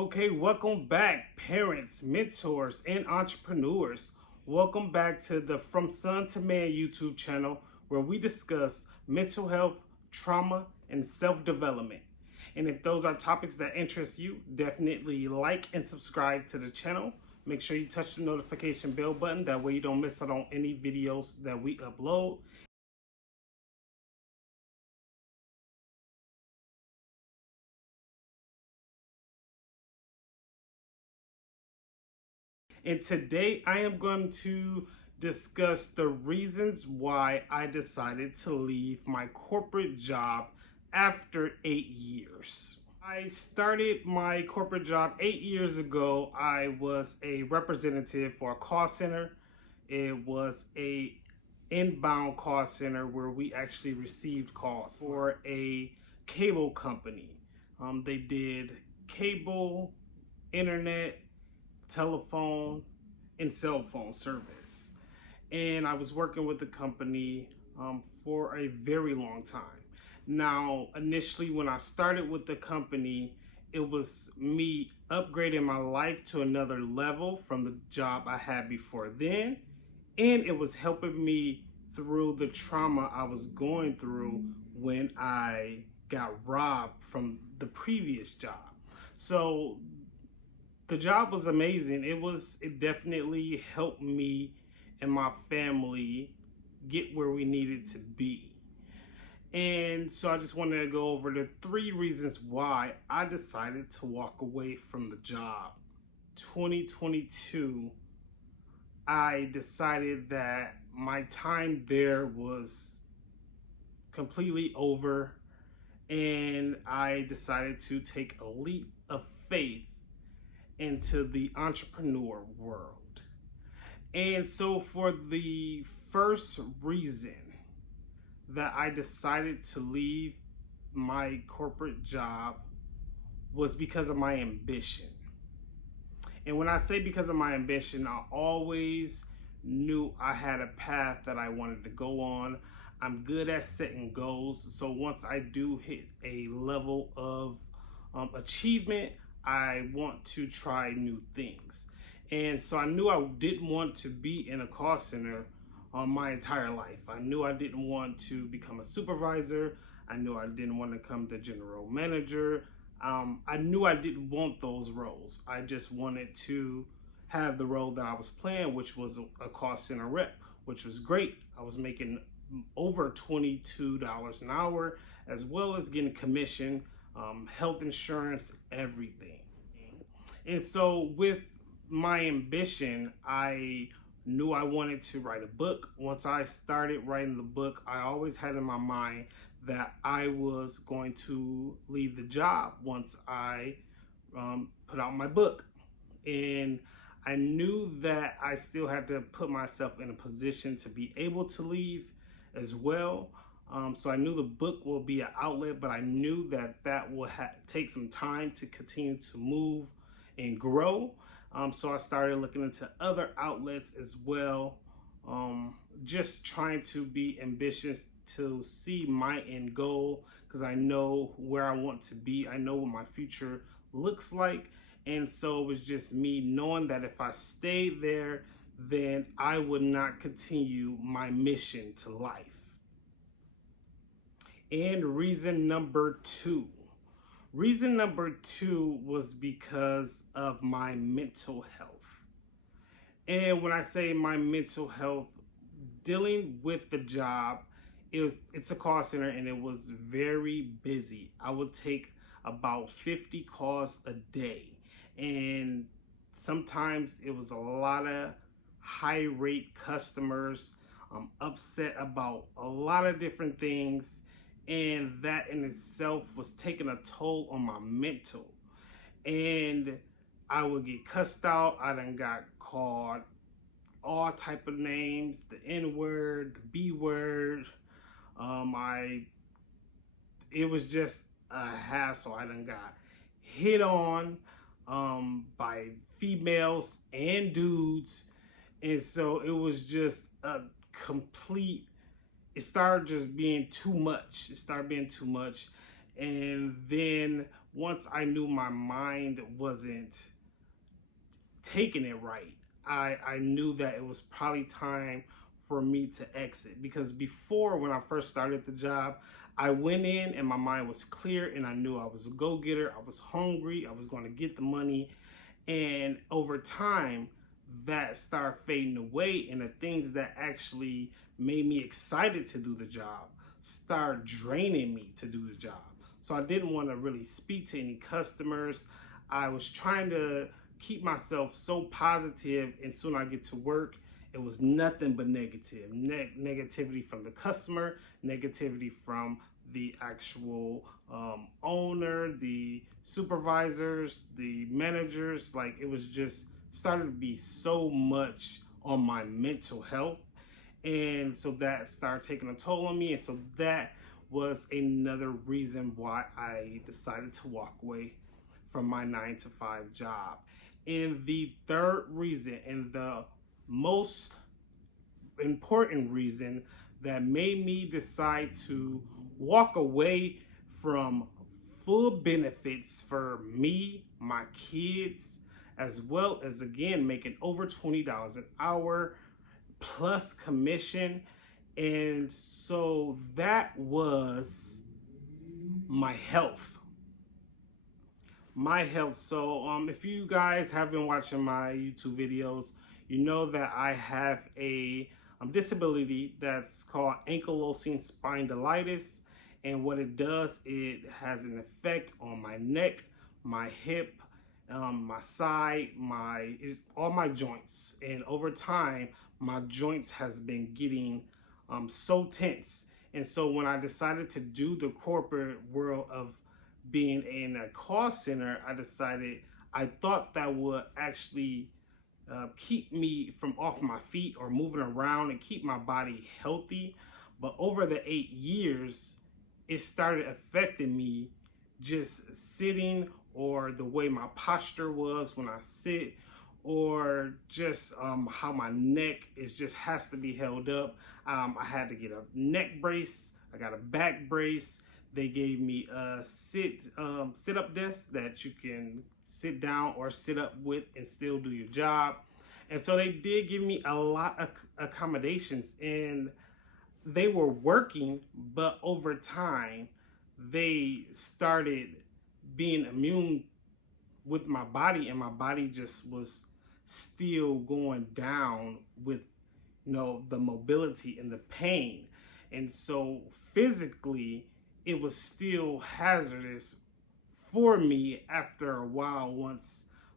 Okay, welcome back, parents, mentors, and entrepreneurs. Welcome back to the From Son to Man YouTube channel where we discuss mental health, trauma, and self development. And if those are topics that interest you, definitely like and subscribe to the channel. Make sure you touch the notification bell button, that way you don't miss out on any videos that we upload. And today I am going to discuss the reasons why I decided to leave my corporate job after 8 years. I started my corporate job 8 years ago. I was a representative for a call center. It was a inbound call center where we actually received calls for a cable company. They did cable, internet, telephone, and cell phone service. And I was working with the company for a very long time. Now, initially, when I started with the company, it was me upgrading my life to another level from the job I had before then. And it was helping me through the trauma I was going through when I got robbed from the previous job. So the job was amazing. It definitely helped me and my family get where we needed to be. And so I just wanted to go over the 3 reasons why I decided to walk away from the job. 2022, I decided that my time there was completely over, and I decided to take a leap of faith into the entrepreneur world. And so for the first reason that I decided to leave my corporate job was because of my ambition. And when I say because of my ambition, I always knew I had a path that I wanted to go on. I'm good at setting goals. So once I do hit a level of achievement, I want to try new things. And so I knew I didn't want to be in a call center my entire life. I knew I didn't want to become a supervisor. I knew I didn't want to become the general manager. I knew I didn't want those roles. I just wanted to have the role that I was playing, which was a call center rep, which was great. I was making over $22 an hour, as well as getting commission, health insurance, everything. And so with my ambition, I knew I wanted to write a book. Once I started writing the book, I always had in my mind that I was going to leave the job once I put out my book. And I knew that I still had to put myself in a position to be able to leave as well. So I knew the book will be an outlet, but I knew that that will take some time to continue to move and grow. So I started looking into other outlets as well, just trying to be ambitious to see my end goal, because I know where I want to be. I know what my future looks like. And so it was just me knowing that if I stayed there, then I would not continue my mission to life. And reason number two. Reason number two was because of my mental health. And when I say my mental health, dealing with the job, it's a call center and it was very busy. I would take about 50 calls a day. And sometimes it was a lot of high rate customers, upset about a lot of different things. And that in itself was taking a toll on my mental. And I would get cussed out. I done got called all type of names, the N word, the B word. It was just a hassle. I done got hit on by females and dudes. And so it was just a complete, it started just being too much. It started being too much. And then once I knew my mind wasn't taking it right, I knew that it was probably time for me to exit. Because before, when I first started the job, I went in and my mind was clear and I knew I was a go-getter. I was hungry. I was going to get the money. And over time, that started fading away, and the things that actually made me excited to do the job started draining me to do the job. So I didn't want to really speak to any customers. I was trying to keep myself so positive, and soon I get to work, it was nothing but negativity from the customer, negativity from the actual owner, the supervisors, the managers. Like, it was just started to be so much on my mental health. And so that started taking a toll on me. And so that was another reason why I decided to walk away from my 9 to 5 job. And the third reason, and the most important reason that made me decide to walk away from full benefits for me, my kids, as well as, again, making over $20 an hour plus commission. And so that was my health. So if you guys have been watching my YouTube videos, you know that I have a disability that's called ankylosing spondylitis. And what it does, it has an effect on my neck, my hip, my side, all my joints. And over time, my joints has been getting so tense. And so when I decided to do the corporate world of being in a call center, I thought that would actually keep me from off my feet or moving around and keep my body healthy. But over the 8 years, it started affecting me just sitting, or the way my posture was when I sit, or just how my neck is just has to be held up. I had to get a neck brace. I got a back brace. They gave me a sit up desk that you can sit down or sit up with and still do your job. And so they did give me a lot of accommodations, and they were working, but over time they started being immune with my body, and my body just was still going down with, the mobility and the pain. And so physically it was still hazardous for me after a while.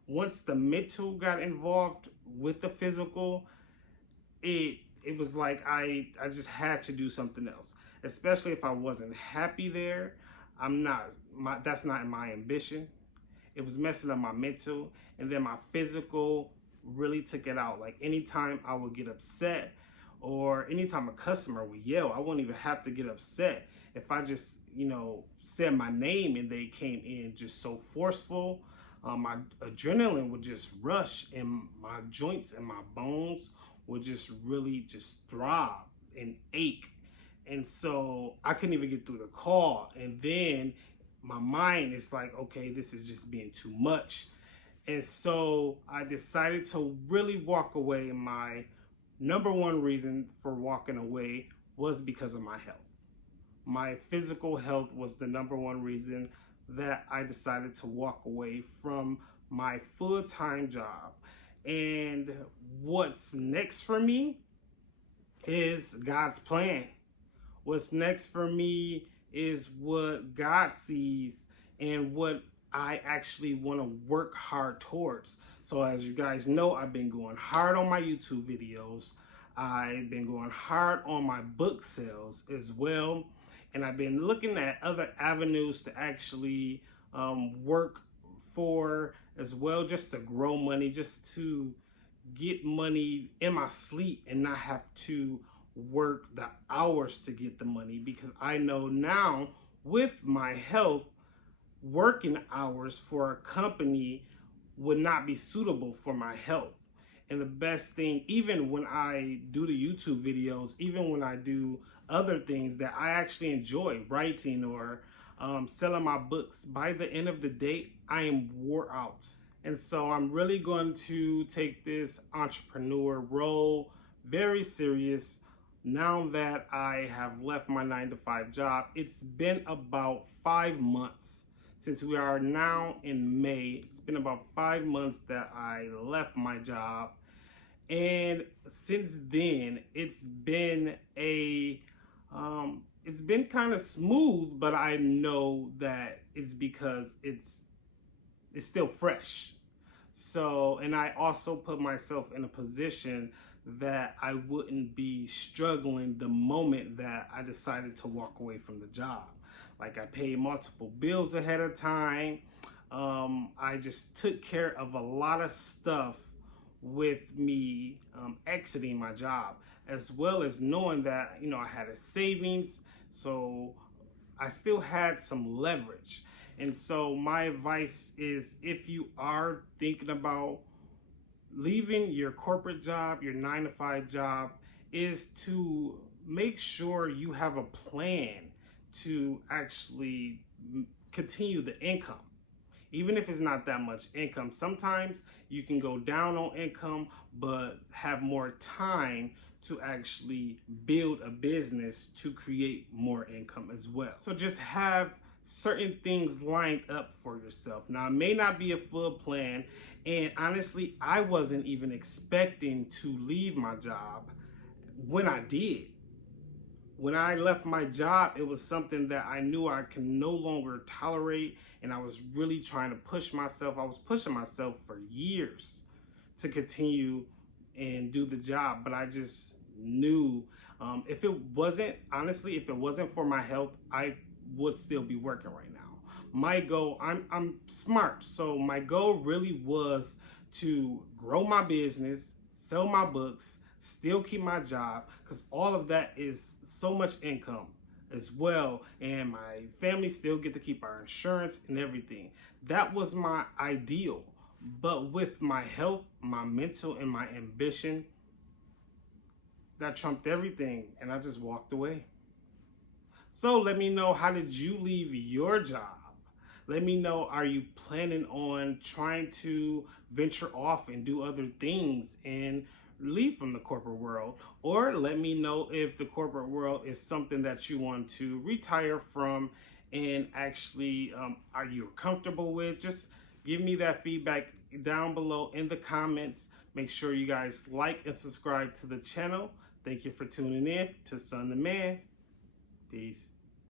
Once the mental got involved with the physical, it was like I just had to do something else, especially if I wasn't happy there. That's not my ambition. It was messing up my mental, and then my physical really took it out. Like, anytime I would get upset, or anytime a customer would yell, I wouldn't even have to get upset. If I just, said my name and they came in just so forceful, my adrenaline would just rush, and my joints and my bones would just really just throb and ache. And so I couldn't even get through the call. And then my mind is like, okay, this is just being too much. And so I decided to really walk away. My number one reason for walking away was because of my health. My physical health was the number one reason that I decided to walk away from my full-time job. And what's next for me is God's plan. What's next for me is what God sees and what I actually want to work hard towards. So as you guys know, I've been going hard on my YouTube videos. I've been going hard on my book sales as well. And I've been looking at other avenues to actually work for as well, just to grow money, just to get money in my sleep and not have to work the hours to get the money. Because I know now, with my health, working hours for a company would not be suitable for my health. And the best thing, even when I do the YouTube videos, even when I do other things that I actually enjoy, writing or selling my books. By the end of the day, I am wore out. And so I'm really going to take this entrepreneur role very serious now that I have left my 9 to 5 job. It's been about 5 months since we are now in May. It's been about 5 months that I left my job. And since then, it's been kind of smooth, but I know that it's because it's still fresh. So, and I also put myself in a position that I wouldn't be struggling the moment that I decided to walk away from the job. Like, I paid multiple bills ahead of time. I just took care of a lot of stuff with me exiting my job, as well as knowing that, I had a savings. So I still had some leverage. And so my advice is, if you are thinking about leaving your corporate job, your 9 to 5 job, is to make sure you have a plan to actually continue the income. Even if it's not that much income, sometimes you can go down on income, but have more time to actually build a business to create more income as well. So just have certain things lined up for yourself. Now, it may not be a full plan, and honestly, I wasn't even expecting to leave my job when I did. When I left my job, it was something that I knew I can no longer tolerate, and I was really trying to push myself. I was pushing myself for years to continue and do the job, but I just knew if it wasn't, honestly, if it wasn't for my health, I would still be working right now. My goal, I'm smart, so my goal really was to grow my business, sell my books, still keep my job, because all of that is so much income as well, and my family still get to keep our insurance and everything. That was my ideal. But with my health, my mental, and my ambition, that trumped everything, and I just walked away. So let me know, how did you leave your job? Let me know, are you planning on trying to venture off and do other things and leave from the corporate world? Or let me know if the corporate world is something that you want to retire from and actually are you comfortable with. Just give me that feedback down below in the comments. Make sure you guys like and subscribe to the channel. Thank you for tuning in to Son the Man. Peace.